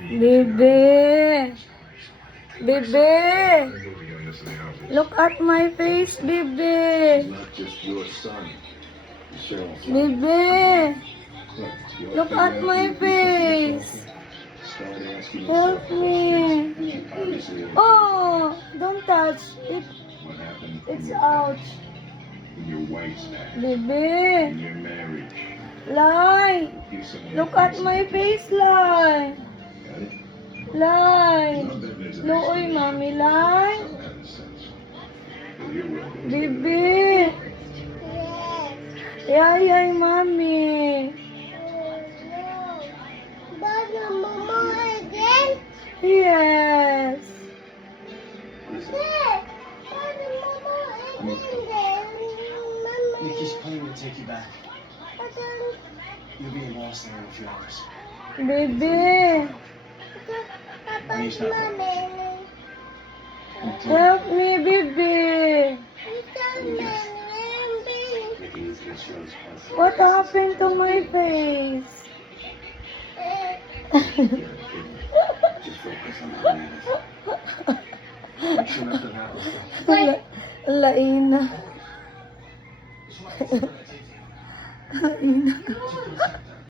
Baby. Baby. Look at my face, baby. Baby. Look at my face. Help me. Oh, don't touch. It's ouch. Baby. Lai. Look at my face, Lai. Lai. Looy, mommy, Lai. Baby. Yay, mommy. Dada, mama again? Yes. Dada, mama again. Mama. Nikki's plane will take you back. Dada, You'll be in Boston in a few hours. Baby. Papa's mommy. Help me, baby. What happened to my face? Laina. Laina.